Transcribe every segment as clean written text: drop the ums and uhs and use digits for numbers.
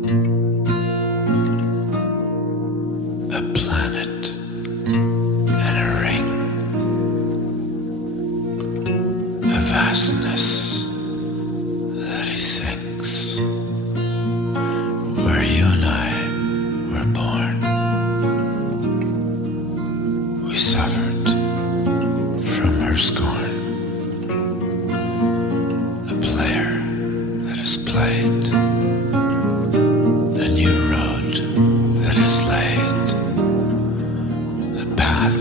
A planet and a ring, a vastness that he sings, where you and I were born. We suffered from her scorn, a player that has played, a new road that is laid, a path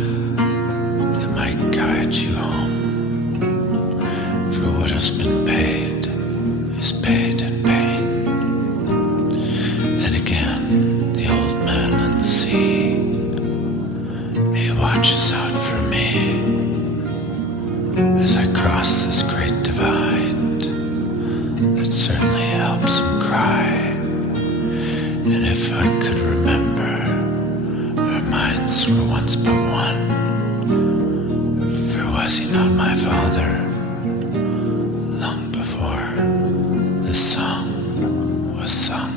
that might guide you home. For what has been paid is paid in pain. And again, the old man on the sea, he watches out for me as I cross this great divide that certainly helps him cry. And if I could remember, our minds were once but one. For was he not my father, long before the song was sung?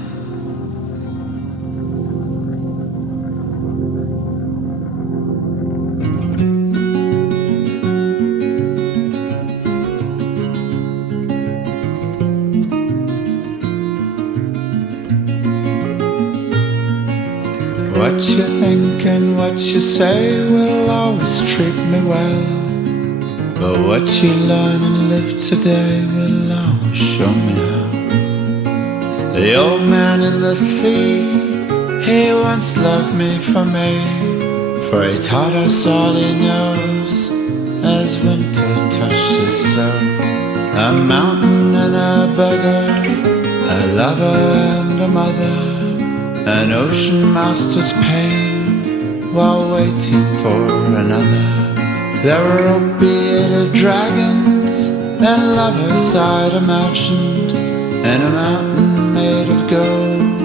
What you think and what you say will always treat me well, but what you learn and live today will always show me how. The old man in the sea, he once loved me for me, for he taught us all he knows as winter touched his soul. A mountain and a beggar, a lover and a mother, an ocean master's pain while waiting for another. There were opiated dragons and lovers I'd imagined, and a mountain made of gold,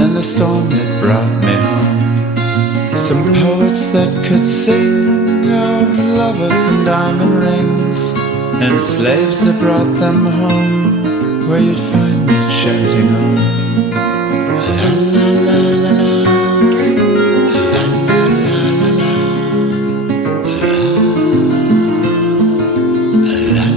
and the storm that brought me home. Some poets that could sing of lovers and diamond rings, and slaves that brought them home, where you'd find me chanting on. La la la la la, la la la la la, la la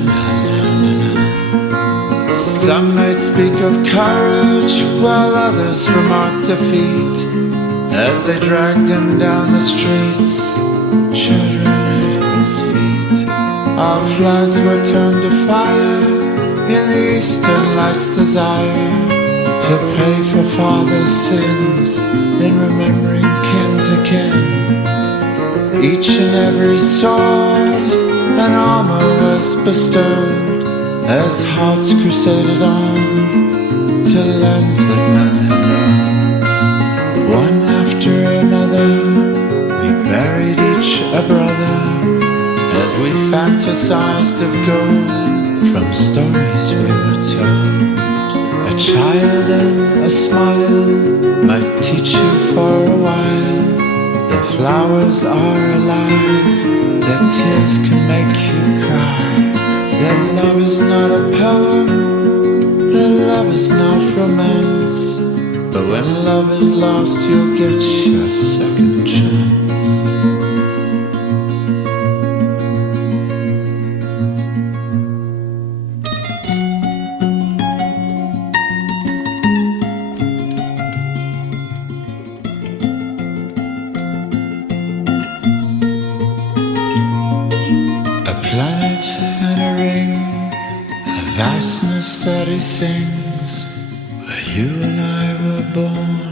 la la. Some might speak of courage, while others remarked defeat, as they dragged him down the streets, children at his feet. Our flags were turned to fire in the eastern lights' desire to pay for father's sins in remembering kin to kin. Each and every sword and armor was bestowed as hearts crusaded on to lands that none had known. One after another, we buried each a brother as we fantasized of gold from stories we were told. A child and a smile might teach you for a while that flowers are alive, that tears can make you cry, that love is not a poem, that love is not romance, but when love is lost you'll get your second chance. Planet and a ring, a vastness that he sings, where you and I were born,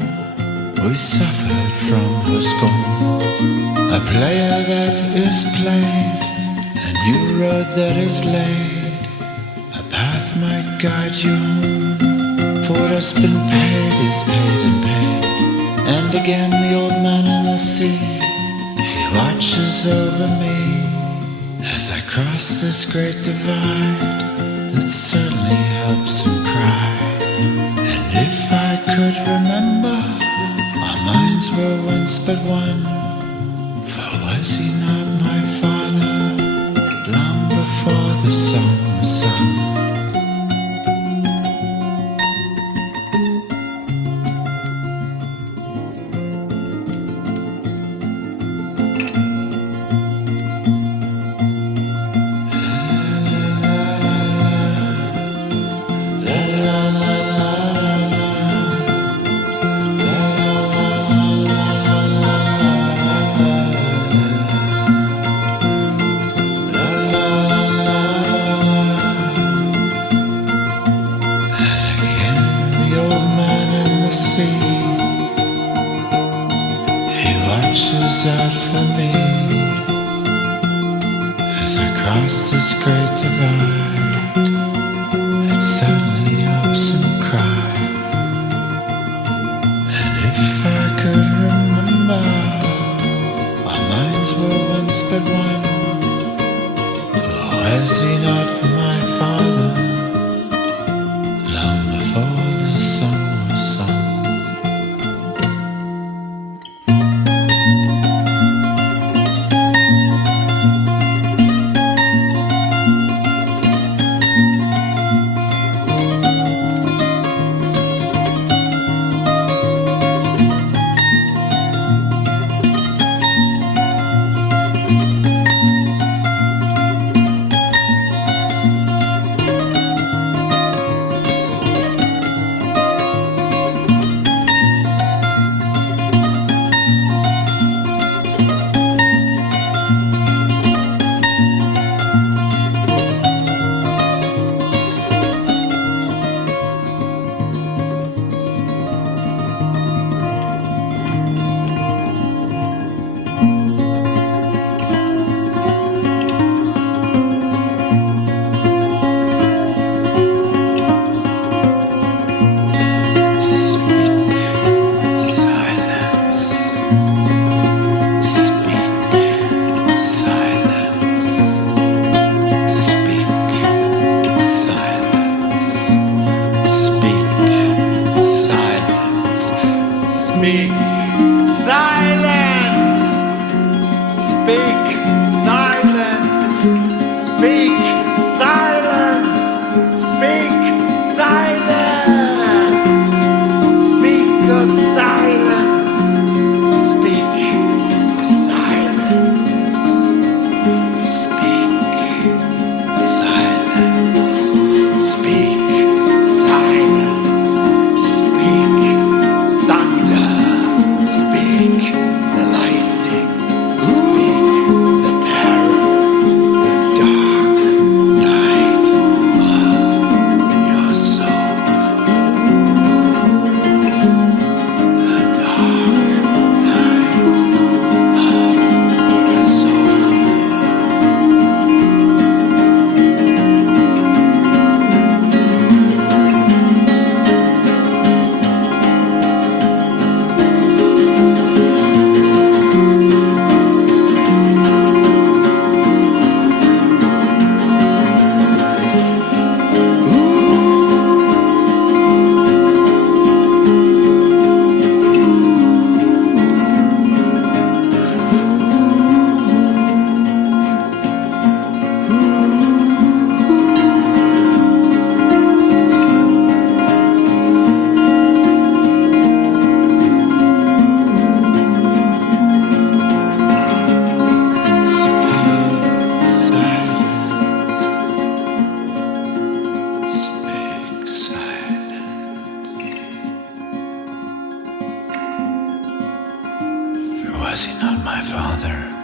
we suffered from her scorn. A player that is played, a new road that is laid, a path might guide you home, for what has been paid is paid and paid. And again the old man in the sea, he watches over me as I cross this great divide that certainly helps him cry. And if I could remember, our minds were once but one, for was he not my father, long before the song was sung? out for me as I cross this great divide. It certainly helps him cry. And if I could remember, our minds were once but one. Oh, is he not my father? Long before the sun was sung. Speak silence. Speak silence. Speak silence. Speak silence. Speak of silence. Speak of silence. Speak silence. Speak silence. Speak thunder. Speak the lightning. Speak the terror. The dark night of your soul. The dark night of your soul. Speak silent. For was he not my father?